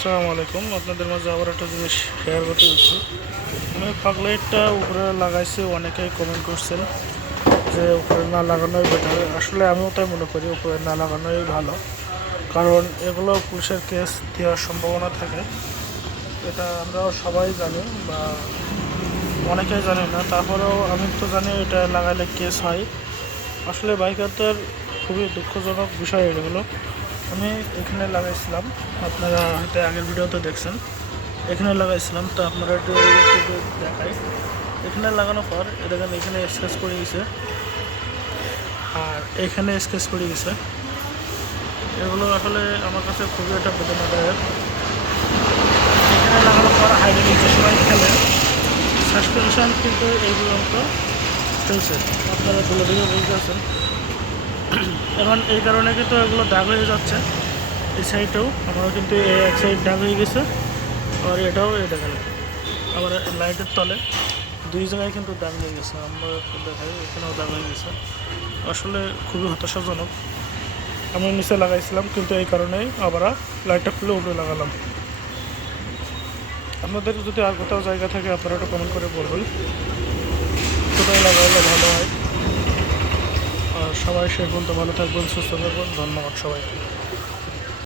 আসসালামু আলাইকুম। আপনাদের মাঝে আবার একটা জিনিস শেয়ার করতে যাচ্ছি। আমি ফগলাইটটা উপরে লাগাইছি, অনেকেই কমেন্ট করছেন যে উপরে না লাগানোই বেটার আসলে আমিও তাই মনে করি, উপরে না লাগানোই ভালো। কারণ এগুলো পুলিশের কেস দেওয়ার সম্ভাবনা থাকে। এটা আমরাও সবাই জানি বা অনেকেই জানি না। তারপরেও আমি তো জানি এটা লাগাইলে কেস হয়। আসলে বাইকারদের খুবই দুঃখজনক বিষয় এগুলো। আমি এখানে লাগাইছিলাম। আপনারা হয়তো আগের ভিডিওতে দেখছেন। এখানে লাগাইছিলাম, তো আপনারা একটু দেখাই। এখানে লাগানোর পর দেখেন, এখানে স্কেচ করে গেছে আর এখানে স্কেচ করে গেছে এগুলো আসলে আমার কাছে খুবই একটা বেদনাদায়ক এখানে লাগানোর পর হাইড্রোলিক যে সময় খেলে। সাসপেনশন কিন্তু এইগুলো মতো চলছে। আপনারা তুলে দিকে বুঝতে এখন এই কারণে কিন্তু এগুলো দাগ হয়ে যাচ্ছে। এই সাইডেও আমারও কিন্তু এক সাইড দাগ হয়ে গেছে। আর এটাও এই দেখেন। আবার লাইটের তলে দুই জায়গায় কিন্তু দাগ হয়ে গেছে। আমরা দেখাই এখানেও দাগ হয়ে গেছে। আসলে খুবই হতাশাজনক। আমি নিচে লাগাইছিলাম, কিন্তু এই কারণেই আবার লাইটটা খুলে উপরে লাগালাম। আপনাদের যদি আর কোথাও জায়গা থাকে, আপনারা একটু কমেন্ট করে বলবেন। কোথায় লাগাইলে ভালো হয়? সবাই সে পর্যন্ত ভালো থাকবেন সুস্থ থাকবেন। ধন্যবাদ সবাইকে।